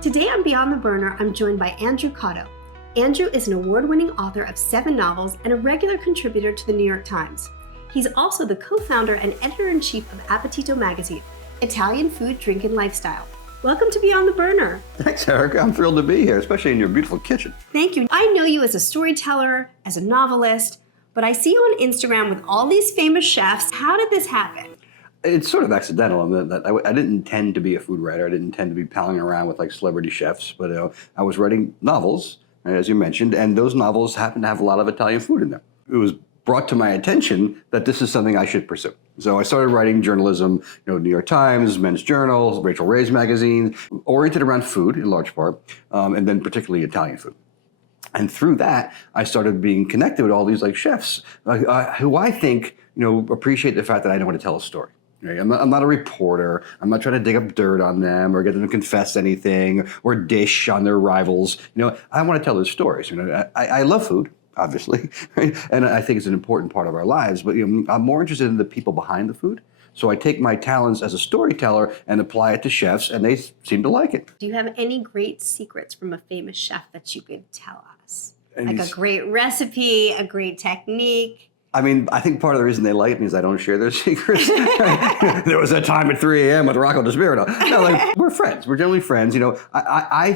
Today on Beyond the Burner, I'm joined by Andrew Cotto. Andrew is an award-winning author of 7 novels and a regular contributor to the New York Times. He's also the co-founder and editor-in-chief of Appetito magazine, Italian food, drink, and lifestyle. Welcome to Beyond the Burner. Thanks, Erica. I'm thrilled to be here, especially in your beautiful kitchen. Thank you. I know you as a storyteller, as a novelist, but I see you on Instagram with all these famous chefs. How did this happen? It's sort of accidental. I didn't intend to be a food writer. I didn't intend to be palling around with like celebrity chefs, but I was writing novels, as you mentioned, and those novels happen to have a lot of Italian food in them. It was brought to my attention that this is something I should pursue. So I started writing journalism, New York Times, Men's Journal, Rachel Ray's magazine, oriented around food in large part, and then particularly Italian food. And through that, I started being connected with all these like chefs who I think, appreciate the fact that I know how to tell a story. Right? I'm not a reporter. I'm not trying to dig up dirt on them or get them to confess anything or dish on their rivals. I want to tell their stories. I love food, obviously, right? And I think it's an important part of our lives. But I'm more interested in the people behind the food. So I take my talents as a storyteller and apply it to chefs, and they seem to like it. Do you have any great secrets from a famous chef that you could tell us? Like a great recipe, a great technique? I think part of the reason they like me is I don't share their secrets. There was a time at 3 a.m. with Rocco DiSpirito. No, we're friends. We're generally friends. I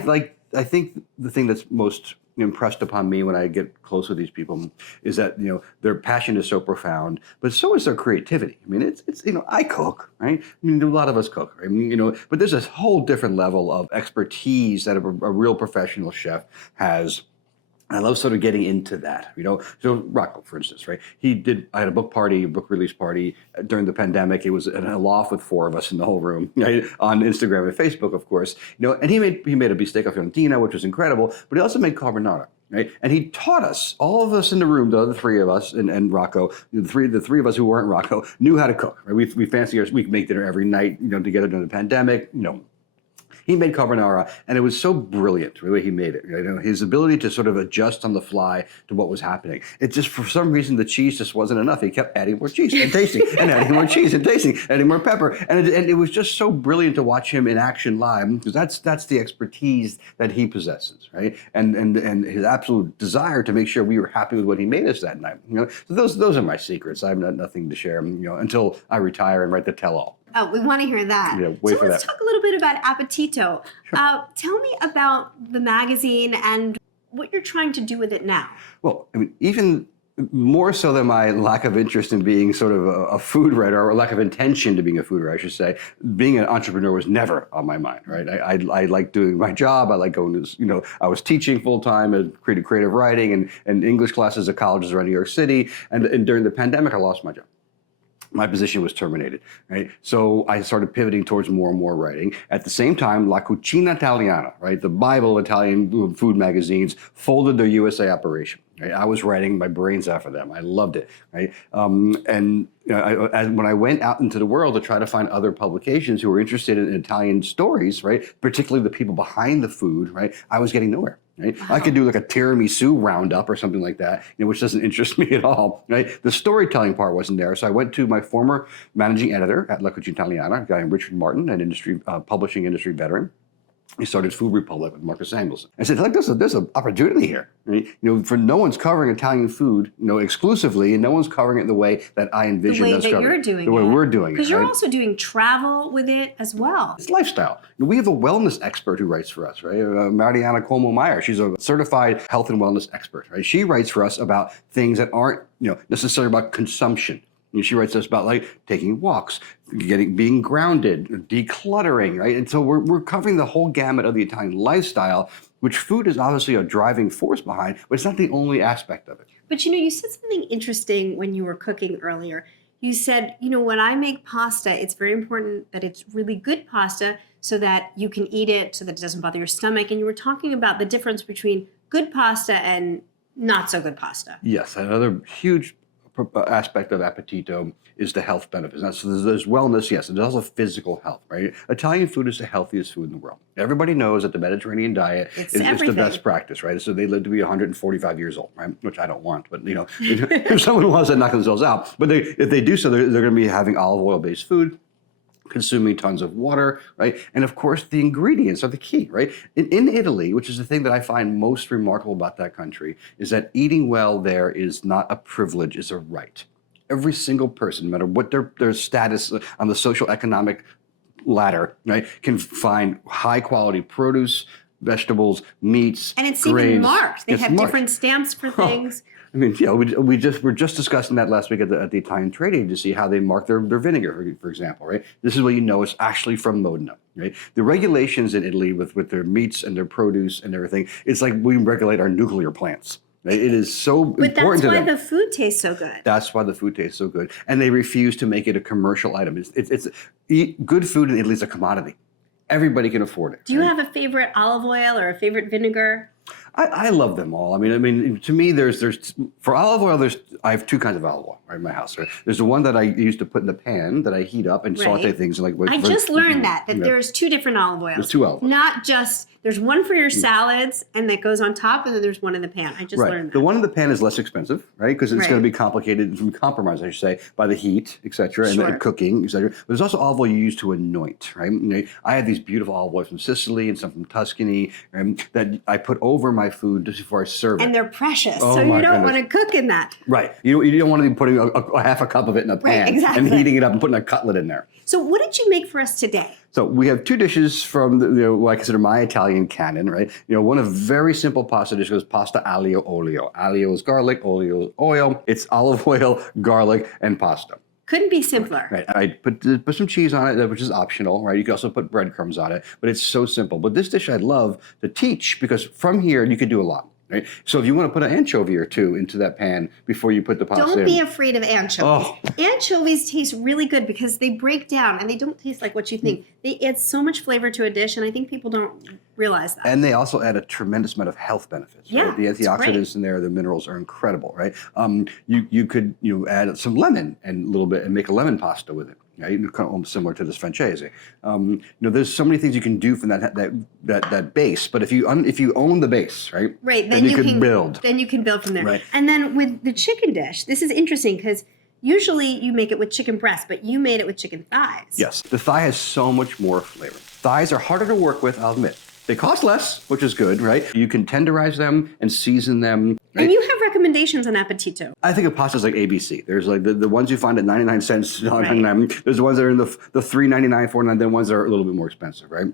think the thing that's most impressed upon me when I get close with these people is that their passion is so profound, but so is their creativity. It's I cook, right? A lot of us cook, right? But there's a whole different level of expertise that a real professional chef has. I love sort of getting into that, So Rocco, for instance, right? I had a book release party during the pandemic. It was in a loft with 4 of us in the whole room, right? On Instagram and Facebook, of course. And he made a bistecca fiorentina, which was incredible, but he also made carbonara. Right? And he taught us, all of us in the room, the other 3 of us and Rocco, the three of us who weren't Rocco, knew how to cook. Right? We fancy ours. We make dinner every night, together during the pandemic, He made carbonara, and it was so brilliant the way he made it. His ability to sort of adjust on the fly to what was happening. It just, for some reason, the cheese just wasn't enough. He kept adding more cheese and tasting, and adding more cheese and tasting, adding more pepper. And it was just so brilliant to watch him in action live, because that's the expertise that he possesses, right? And his absolute desire to make sure we were happy with what he made us that night. So those are my secrets. I have nothing to share, until I retire and write the tell-all. Oh, we want to hear that. Yeah, so let's talk a little bit about Appetito. Sure. Tell me about the magazine and what you're trying to do with it now. Well, even more so than my lack of interest in being sort of a food writer, or lack of intention to being a food writer, I should say, being an entrepreneur was never on my mind, right? I like doing my job. I like going to, I was teaching full-time and creative writing and English classes at colleges around New York City. And during the pandemic, I lost my job. My position was terminated, right? So I started pivoting towards more and more writing. At the same time, La Cucina Italiana, right? The Bible of Italian food magazines folded their USA operation. Right? I was writing my brains out for them. I loved it, right? When I went out into the world to try to find other publications who were interested in Italian stories, right? Particularly the people behind the food, right? I was getting nowhere. Right? Wow. I could do like a tiramisu roundup or something like that, which doesn't interest me at all. Right? The storytelling part wasn't there, so I went to my former managing editor at La Cucina Italiana, a guy named Richard Martin, an publishing industry veteran. He started Food Republic with Marcus Samuelsson. I said, there's an opportunity here. Right? For no one's covering Italian food, exclusively, and no one's covering it the way that I envision us covering. The way that you're doing it. The way we're doing it. Because you're also doing travel with it as well. It's lifestyle. We have a wellness expert who writes for us, right? Mariana Como-Meyer. She's a certified health and wellness expert, right? She writes for us about things that aren't, necessarily about consumption. She writes us about like taking walks, being grounded, decluttering, right? And so we're covering the whole gamut of the Italian lifestyle, which food is obviously a driving force behind, but it's not the only aspect of it. But you said something interesting when you were cooking earlier. You said, when I make pasta, it's very important that it's really good pasta so that you can eat it, so that it doesn't bother your stomach. And you were talking about the difference between good pasta and not so good pasta. Yes, another huge aspect of Appetito is the health benefits. Now, so there's wellness, yes, and there's also physical health, right? Italian food is the healthiest food in the world. Everybody knows that the Mediterranean diet is the best practice, right? So they live to be 145 years old, right? Which I don't want, but if someone wants to knock themselves out. But if they do so, they're going to be having olive oil-based food, consuming tons of water, right? And of course, the ingredients are the key, right? In Italy, which is the thing that I find most remarkable about that country, is that eating well there is not a privilege, it's a right. Every single person, no matter what their status on the social economic ladder, right, can find high quality produce, vegetables, meats, And it's grains. even marked. They It's have marked. different stamps for things. I mean, yeah, we were just discussing that last week at the Italian trade agency, how they mark their vinegar, for example, right? This is what you know it's actually from Modena, right? The regulations in Italy with their meats and their produce and everything, it's like we regulate our nuclear plants. Right? It is so But important that's to why them. the food tastes so good. That's why the food tastes so good, and they refuse to make it a commercial item. Good food in Italy is a commodity. Everybody can afford it. Do you right? have a favorite olive oil or a favorite vinegar? I love them all. I mean, to me, there's for olive oil, I have two kinds of olive oil right in my house. Right? There's the one that I used to put in the pan that I heat up and saute Right. things like. I just learned that Yeah. there's two different olive oils. There's two olive oils. Not just there's one for your salads and that goes on top, and then there's one in the pan. I just Right. learned that. The one in the pan is less expensive, right? Because it's Right. going to be complicated, compromised, I should say, by the heat, et cetera, Sure. and cooking, et cetera. But there's also olive oil you use to anoint, right? I have these beautiful olive oils from Sicily and some from Tuscany that I put over my food just before I serve it. And they're precious, Oh, so my you don't goodness. want to cook in that. Right. You don't want to be putting a half a cup of it in a pan exactly. and heating it up and putting a cutlet in there. So what did you make for us today? So we have two dishes from what I consider my Italian canon, right? One of very simple pasta dish is pasta aglio olio. Aglio is garlic, olio is oil. It's olive oil, garlic, and pasta. Couldn't be simpler. Right. I put some cheese on it, which is optional, right? You can also put breadcrumbs on it, but it's so simple. But this dish I'd love to teach because from here you could do a lot. Right? So if you want to put an anchovy or two into that pan before you put the pasta in. Don't be afraid of anchovies. Oh. Anchovies taste really good because they break down and they don't taste like what you think. They add so much flavor to a dish, and I think people don't realize that. And they also add a tremendous amount of health benefits. Yeah, Right? The it's great. antioxidants in there, the minerals are incredible, right? You could add some lemon and a little bit and make a lemon pasta with it. Right? Kind of almost similar to this francese. There's so many things you can do from that base. But if you own the base, right? Right, then you can build. Then you can build from there. Right. And then with the chicken dish, this is interesting because usually you make it with chicken breast, but you made it with chicken thighs. Yes, the thigh has so much more flavor. Thighs are harder to work with, I'll admit. They cost less, which is good, right? You can tenderize them and season them. Right? And you have recommendations on Appetito. I think of pastas like ABC. There's like the ones you find at 99 cents. Right. There's the ones that are in the $3.99, $4.99, then ones that are a little bit more expensive, right?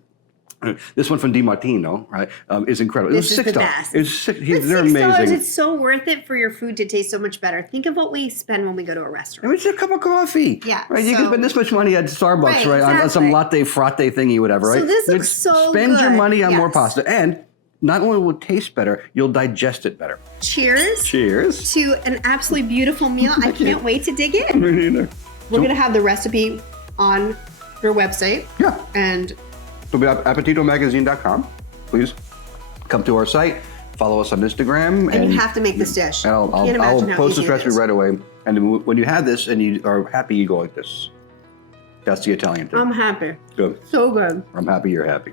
This one from Di Martino, right, is incredible. This is $6. the best. It's $6. But They're $6, amazing. it's so worth it for your food to taste so much better. Think of what we spend when we go to a I restaurant. mean, it's a cup of coffee. Yeah, Right? You can so- spend this much money at Starbucks, Right, right? On some exactly. latte frappe thingy, whatever, right? So this looks It's- so Spend your good. money on more Yes. pasta. And not only will it taste better, you'll digest it better. Cheers Cheers. to an absolutely beautiful meal. I can't wait to dig in. Me neither. We're going to have the recipe on your website. Yeah. And So we have appetitomagazine.com. Please come to our site, follow us on Instagram. And you have to make this dish. And I'll Can't imagine how post this easy it recipe is. right away. And when you have this and you are happy, you go like this. That's the Italian thing. I'm happy. Good. So good. I'm happy you're happy.